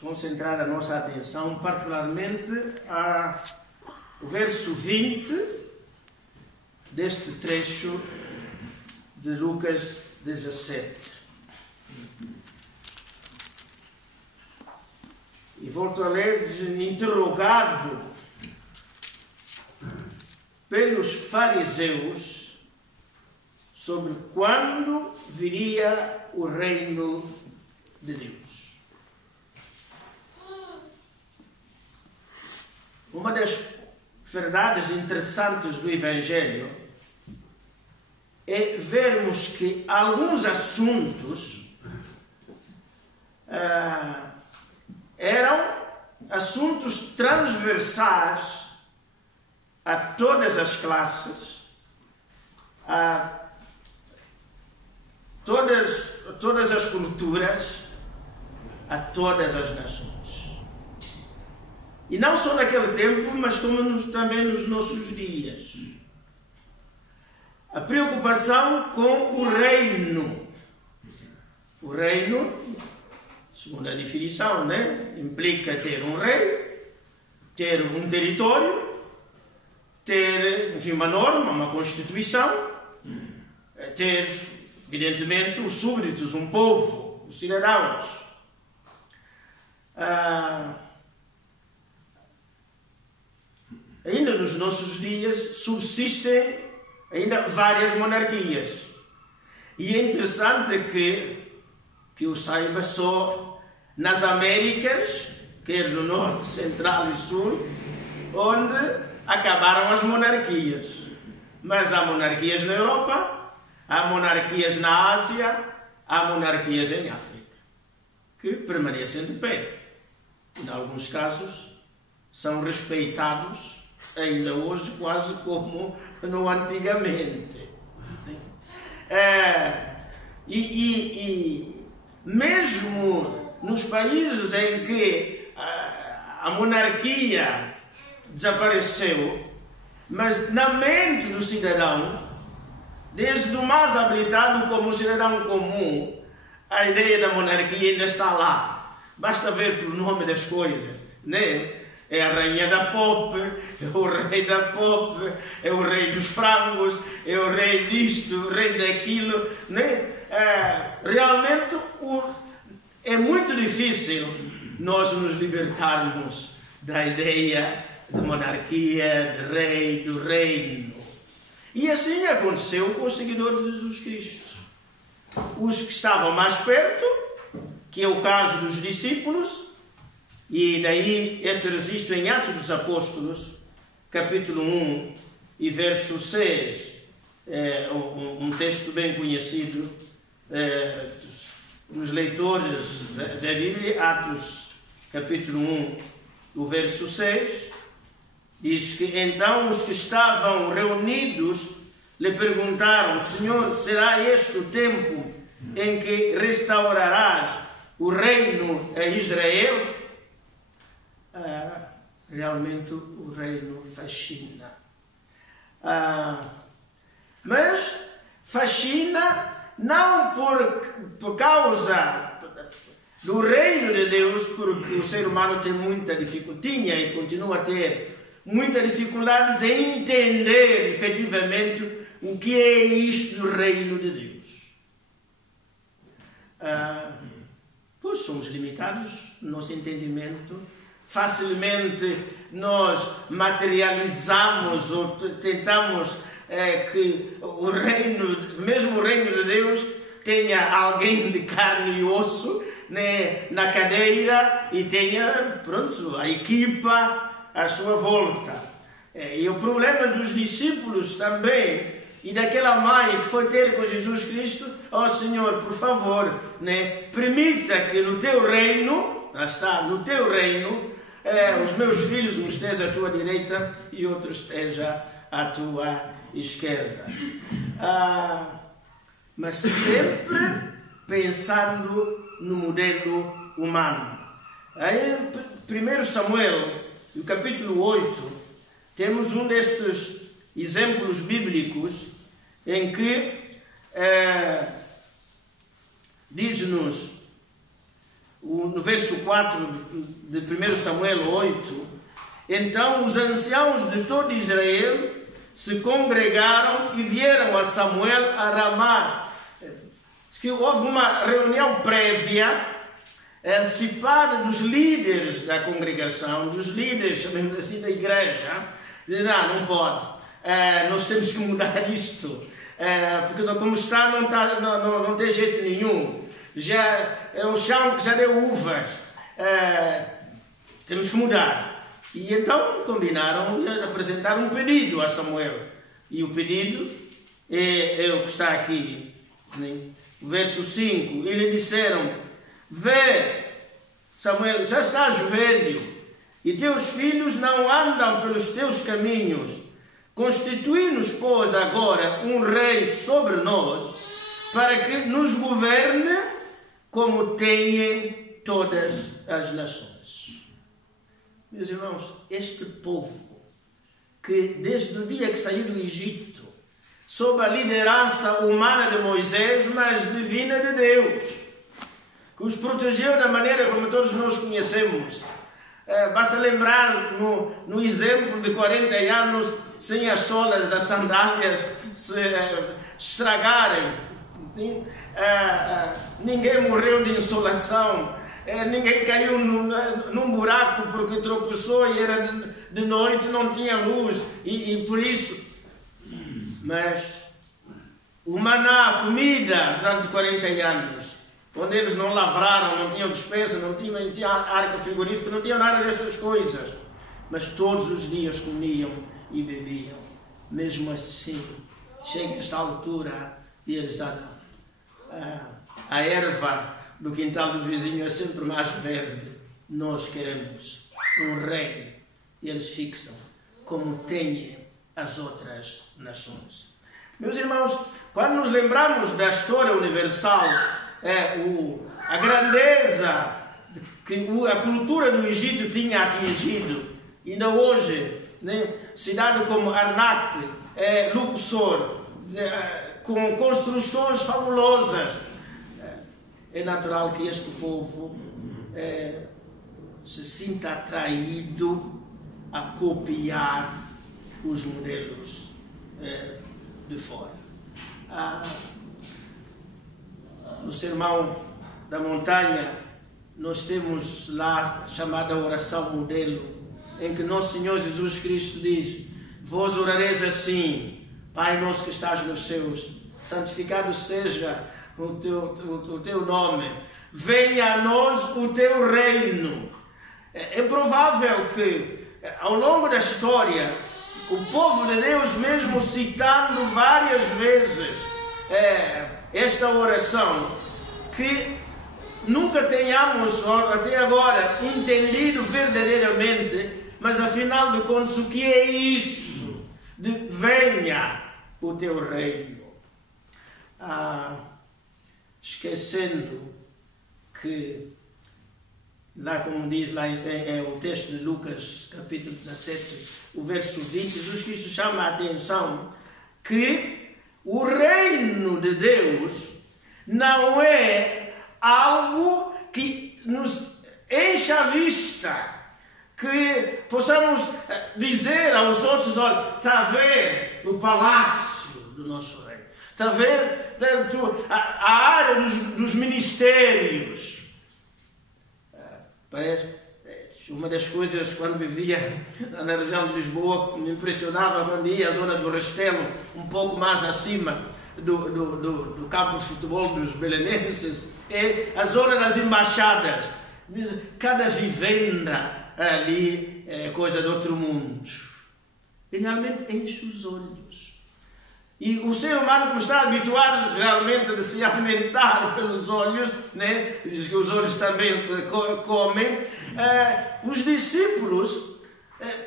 concentrar a nossa atenção particularmente ao verso 20 deste trecho de Lucas 17. E volto a ler, interrogado pelos fariseus sobre quando viria o reino de Deus. Uma das verdades interessantes do Evangelho é vermos que alguns assuntos eram assuntos transversais a todas as classes, a todas as culturas, a todas as nações. E não só naquele tempo, mas como também nos nossos dias. A preocupação com o reino. O reino, segundo a definição, né, implica ter um rei, ter um território, ter, enfim, uma norma, uma constituição, ter, evidentemente, os súbditos, um povo, os cidadãos. Ainda nos nossos dias subsistem ainda várias monarquias. E é interessante que eu saiba só nas Américas, quer no Norte, Central e Sul, onde acabaram as monarquias. Mas há monarquias na Europa, há monarquias na Ásia, há monarquias em África, que permanecem de pé. E, em alguns casos, são respeitados ainda hoje, quase como no antigamente. E mesmo nos países em que a monarquia desapareceu, mas na mente do cidadão, desde o mais habilitado como cidadão comum, a ideia da monarquia ainda está lá. Basta ver pelo nome das coisas, né? É a rainha da pop, é o rei da pop, é o rei dos frangos, é o rei disto, o rei daquilo, né? Realmente é muito difícil nós nos libertarmos da ideia de monarquia, de rei, do reino. E assim aconteceu com os seguidores de Jesus Cristo. Os que estavam mais perto, que é o caso dos discípulos, e daí esse registro em Atos dos Apóstolos, capítulo 1 e verso 6, um texto bem conhecido dos leitores da Bíblia. Atos capítulo 1, o verso 6, diz que então os que estavam reunidos lhe perguntaram: Senhor, será este o tempo em que restaurarás o reino a Israel? Realmente o reino fascina. Mas fascina não por causa do reino de Deus, porque o ser humano tem muita dificuldade, tinha e continua a ter muitas dificuldades em entender efetivamente o que é isto do reino de Deus. Pois somos limitados no nosso entendimento. Facilmente nós materializamos ou tentamos que o reino, mesmo o reino de Deus, tenha alguém de carne e osso, né, na cadeira, e tenha, pronto, a equipa à sua volta. E o problema dos discípulos também, e daquela mãe que foi ter com Jesus Cristo: ó Senhor, por favor, né, permita que no teu reino, lá está, no teu reino, os meus filhos, um esteja à tua direita e outro esteja à tua esquerda. Mas sempre pensando no modelo humano. Aí, 1 Samuel, no capítulo 8, temos um destes exemplos bíblicos em que diz-nos no verso 4 de 1 Samuel 8, então os anciãos de todo Israel se congregaram e vieram a Samuel a Ramá. Que houve uma reunião prévia, antecipada dos líderes da congregação, dos líderes, chamemos assim, da igreja. Não pode, nós temos que mudar isto, porque como está não tem jeito nenhum, já é um chão que já deu uvas, temos que mudar. E então combinaram e apresentaram um pedido a Samuel, e o pedido é o que está aqui, né? Verso 5, e lhe disseram: vê, Samuel, já estás velho, e teus filhos não andam pelos teus caminhos. Constitui-nos, pois, agora um rei sobre nós, para que nos governe como têm todas as nações. Meus irmãos, este povo, que desde o dia que saiu do Egito, sob a liderança humana de Moisés, mas divina de Deus, que os protegeu da maneira como todos nós conhecemos. Basta lembrar no exemplo de 40 anos sem as solas das sandálias se estragarem. Ninguém morreu de insolação, ninguém caiu num buraco porque tropeçou e era de noite, não tinha luz, e por isso. Mas o maná, a comida, durante 40 anos, onde eles não lavraram, não tinham despensa, não tinham arca frigorífica, não tinham nada dessas coisas. Mas todos os dias comiam e bebiam. Mesmo assim, chega a esta altura e eles dizem: a erva do quintal do vizinho é sempre mais verde. Nós queremos um rei. E eles fixam como têm as outras nações. Meus irmãos, quando nos lembramos da história universal, a grandeza que a cultura do Egito tinha atingido, ainda hoje, né, cidade como Arnak, Luxor, com construções fabulosas, é natural que este povo se sinta atraído a copiar os modelos de fora. No Sermão da Montanha, nós temos lá a chamada oração modelo, em que nosso Senhor Jesus Cristo diz: vós orareis assim: Pai nosso que estás nos céus, santificado seja o teu nome, venha a nós o teu reino. É provável que ao longo da história o povo de Deus, mesmo citando várias vezes esta oração, que nunca tenhamos até agora entendido verdadeiramente, mas afinal de contas, o que é isso de venha o teu reino? Esquecendo que, lá como diz lá o texto de Lucas, capítulo 17, o verso 20, Jesus Cristo chama a atenção que o reino de Deus não é algo que nos encha a vista, que possamos dizer aos outros: olha, está a ver o palácio do nosso rei, está a ver a área dos ministérios. Parece, uma das coisas, quando vivia na região de Lisboa, que me impressionava quando ia à zona do Restelo, um pouco mais acima do campo de futebol dos belenenses, é a zona das embaixadas. Cada vivenda ali é coisa de outro mundo. E realmente enche os olhos. E o ser humano, como está habituado realmente de se alimentar pelos olhos, né? Diz que os olhos também comem, os discípulos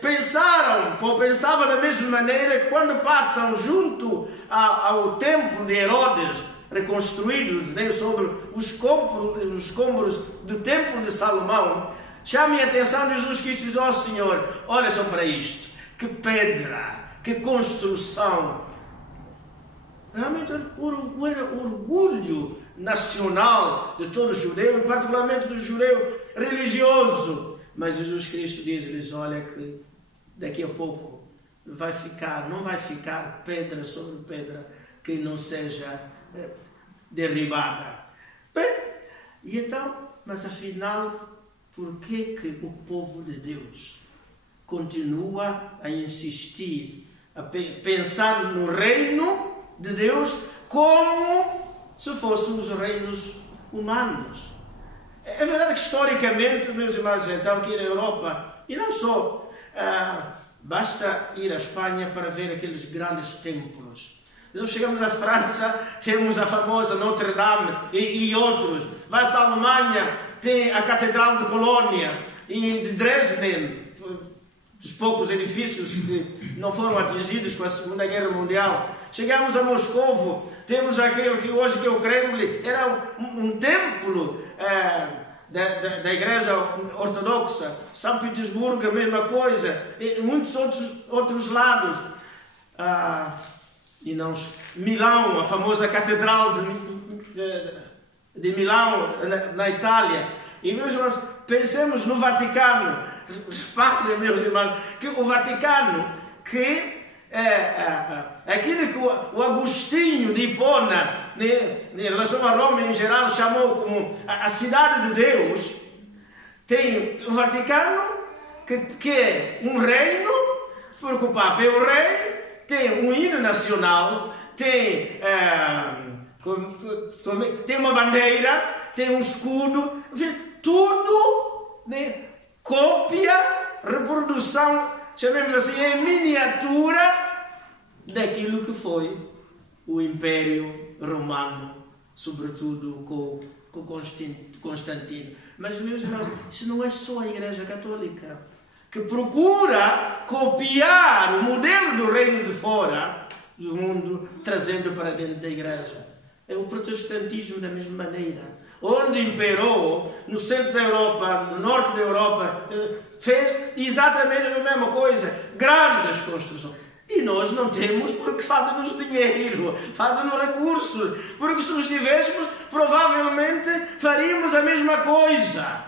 pensavam da mesma maneira, que quando passam junto ao templo de Herodes, reconstruído, né, sobre os escombros do templo de Salomão, chamem a atenção de Jesus Cristo e diz: ó Senhor, olha só para isto, que pedra, que construção. Realmente era orgulho nacional de todo judeu, e particularmente do judeu religioso. Mas Jesus Cristo diz-lhes, olha que daqui a pouco não vai ficar pedra sobre pedra que não seja derribada. Bem, e então, mas afinal, por que o povo de Deus continua a insistir, a pensar no reino de Deus como se fossem os reinos humanos? É verdade que historicamente, meus irmãos, então, aqui na Europa, e não só, basta ir à Espanha para ver aqueles grandes templos. Nós chegamos à França, temos a famosa Notre Dame e outros. Vai-se à Alemanha, tem a Catedral de Colônia e de Dresden, dos poucos edifícios que não foram atingidos com a Segunda Guerra Mundial. Chegamos a Moscovo, temos aquele que hoje que é o Kremlin, era um templo da Igreja Ortodoxa. São Petersburgo, a mesma coisa, e muitos outros lados. E não, Milão, a famosa Catedral de Milão, na Itália. E meus irmãos, pensemos no Vaticano. Reparem, meus irmãos, que o Vaticano, que aquilo que o Agostinho de Hipona, em relação a Roma em geral, chamou como a cidade de Deus, tem o Vaticano, que é um reino, porque o Papa é o rei, tem um hino nacional, tem uma bandeira, tem um escudo, tudo, né, cópia, reprodução, chamemos assim, em miniatura daquilo que foi o Império Romano, sobretudo com Constantino. Mas, meus irmãos, isso não é só a Igreja Católica que procura copiar o modelo do reino de fora do mundo, trazendo para dentro da Igreja. É o protestantismo da mesma maneira. Onde imperou, no centro da Europa, no norte da Europa, fez exatamente a mesma coisa. Grandes construções. E nós não temos porque falta-nos dinheiro, falta-nos recursos. Porque se nos tivéssemos, provavelmente faríamos a mesma coisa.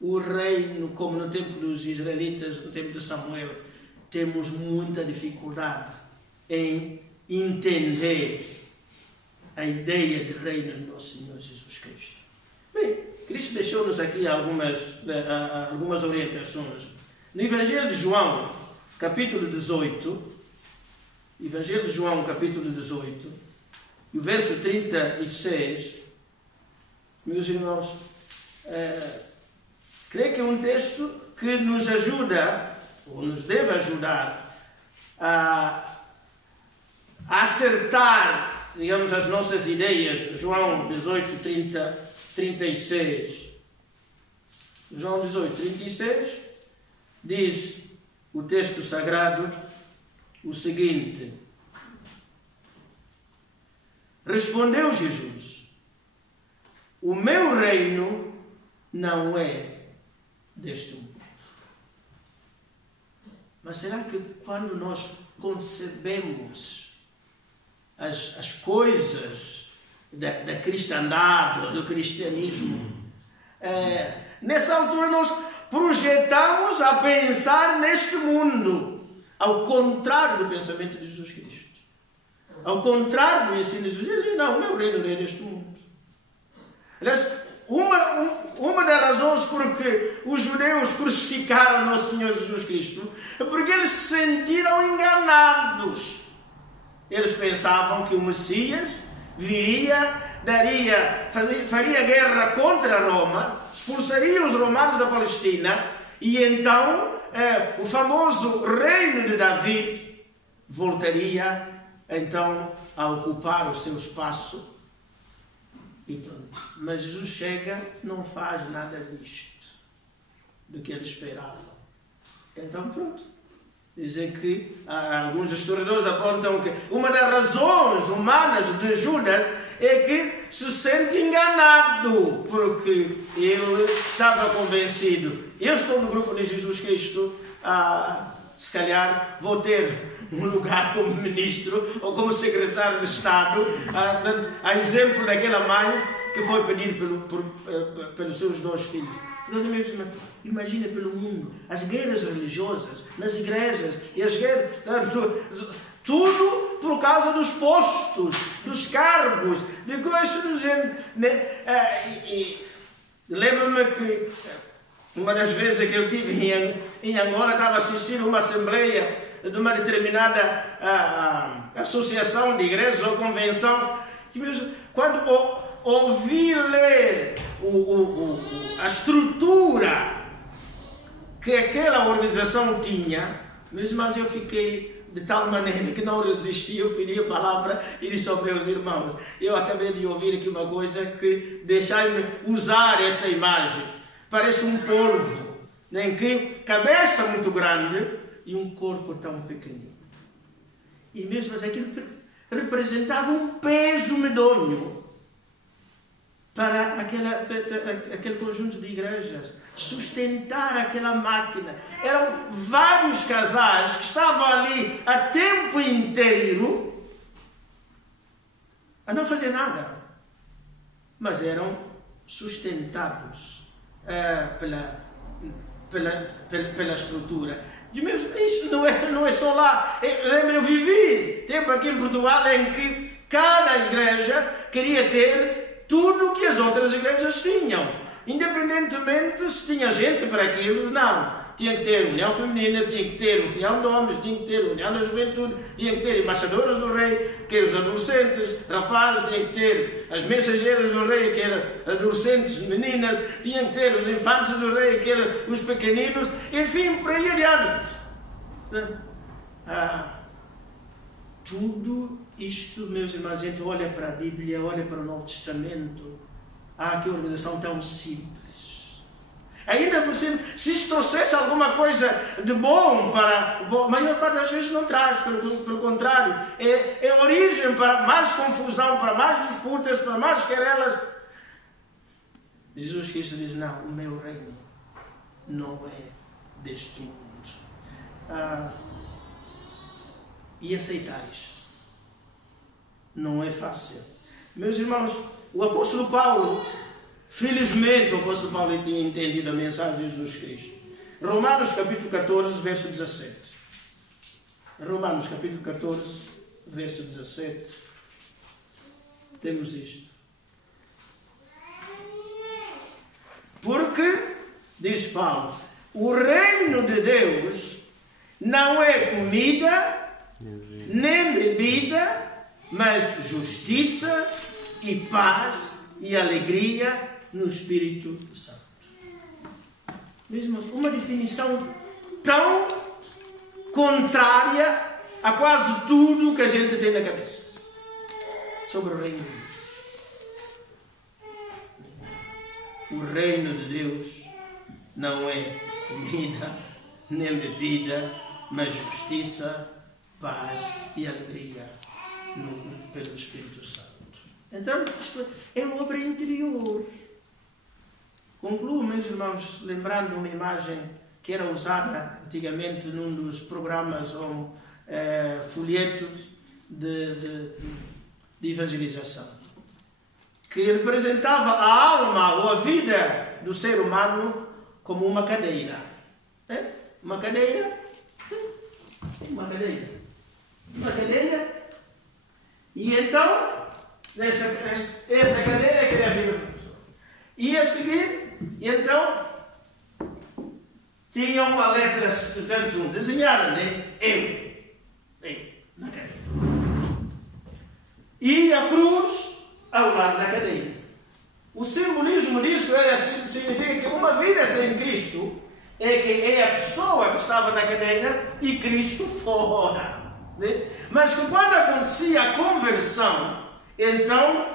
O reino, como no tempo dos israelitas, no tempo de Samuel, temos muita dificuldade em entender a ideia de reino de nosso Senhor Jesus Cristo. Bem, Cristo deixou-nos aqui algumas orientações. No Evangelho de João, capítulo 18, Evangelho de João, capítulo 18, e o verso 36, meus irmãos, creio que é um texto que nos ajuda, ou nos deve ajudar, a acertar, digamos, as nossas ideias. João 18, 36. João 18, 36 diz o texto sagrado o seguinte: respondeu Jesus, o meu reino não é deste mundo. Mas será que quando nós concebemos as coisas da cristandade, do cristianismo, nessa altura nós projetamos a pensar neste mundo, ao contrário do pensamento de Jesus Cristo, ao contrário do ensino de Jesus. Ele diz, não, o meu reino não é deste mundo. Aliás, uma das razões por que os judeus crucificaram nosso Senhor Jesus Cristo é porque eles se sentiram enganados. Eles pensavam que o Messias viria, faria guerra contra Roma, expulsaria os romanos da Palestina, e então o famoso reino de Davi voltaria então a ocupar o seu espaço. E pronto. Mas Jesus chega, não faz nada disto, do que eles esperavam. Então pronto. Dizem que alguns historiadores apontam que uma das razões humanas de Judas é que se sente enganado, porque ele estava convencido. Eu estou no grupo de Jesus Cristo, se calhar vou ter um lugar como ministro ou como secretário de Estado, a exemplo daquela mãe que foi pedido pelos seus 2 filhos. Meus irmãos, imagina pelo mundo, as guerras religiosas, nas igrejas, e as guerras, tudo por causa dos postos, dos cargos, de coisas do género. Lembro-me que uma das vezes que eu estive em Angola, estava assistindo uma assembleia de uma determinada associação de igrejas ou convenção, quando ouvi ler a estrutura que aquela organização tinha, mas eu fiquei de tal maneira que não resisti, eu pedi a palavra e disse aos meus irmãos, eu acabei de ouvir aqui uma coisa que deixai-me usar esta imagem, parece um polvo, em que cabeça muito grande e um corpo tão pequenino. E mesmo assim aquilo representava um peso medonho para aquele conjunto de igrejas, sustentar aquela máquina. Eram vários casais que estavam ali a tempo inteiro a não fazer nada, mas eram sustentados pela estrutura. Isto não é só lá. Eu vivi tempo aqui em Portugal em que cada igreja queria ter tudo o que as outras igrejas tinham, independentemente se tinha gente para aquilo, não. Tinha que ter união feminina, tinha que ter união de homens, tinha que ter união da juventude, tinha que ter embaixadores do rei, que eram os adolescentes, rapazes, tinha que ter as mensageiras do rei, que eram adolescentes, meninas, tinha que ter os infantes do rei, que eram os pequeninos, enfim, por aí adiante. Tudo isto, meus irmãos, a gente olha para a Bíblia, olha para o Novo Testamento, que organização tão simples. Ainda por cima, se isto trouxesse alguma coisa de bom para... a maior parte das vezes não traz, pelo contrário, é origem para mais confusão, para mais disputas, para mais querelas. Jesus Cristo diz, não, o meu reino não é deste mundo. E aceitar isto não é fácil. Meus irmãos, o apóstolo Paulo, felizmente o apóstolo Paulo tinha entendido a mensagem de Jesus Cristo. Romanos capítulo 14, verso 17. Romanos capítulo 14, verso 17. Temos isto. Porque, diz Paulo, o reino de Deus não é comida nem bebida, mas justiça e paz e alegria no Espírito Santo. Mesmo uma definição tão contrária a quase tudo que a gente tem na cabeça sobre o reino de Deus. O reino de Deus não é comida nem bebida, mas justiça, paz e alegria pelo Espírito Santo. Então, isto é obra interior. Concluo, meus irmãos, lembrando uma imagem que era usada antigamente num dos programas ou folhetos de evangelização, que representava a alma ou a vida do ser humano como uma cadeira. Uma cadeira. Uma cadeira. E então, essa cadeira é que era a vida da pessoa. E a seguir, então, tinham a letra, portanto, desenhada, né? Eu, na cadeira. E a cruz ao lado da cadeira. O simbolismo disso significa que uma vida sem Cristo é a pessoa que estava na cadeira e Cristo fora. Né? Mas que quando acontecia a conversão, então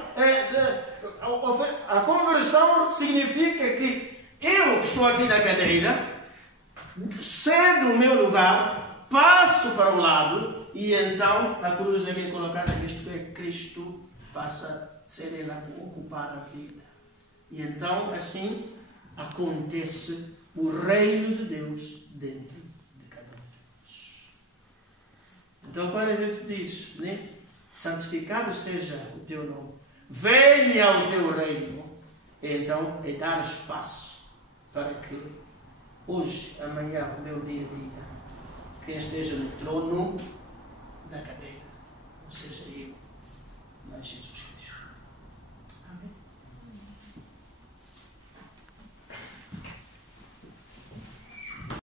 a conversão significa que eu que estou aqui na cadeira, cedo o meu lugar, passo para o lado e então a cruz é colocada, isto é, Cristo passa a ser ele a ocupar a vida. E então assim acontece o reino de Deus dentro de cada um de nós. Então, quando a gente diz, né, santificado seja o teu nome, venha o teu reino. Então é dar espaço para que hoje, amanhã, o meu dia a dia, quem esteja no trono da cadeira, ou seja, eu,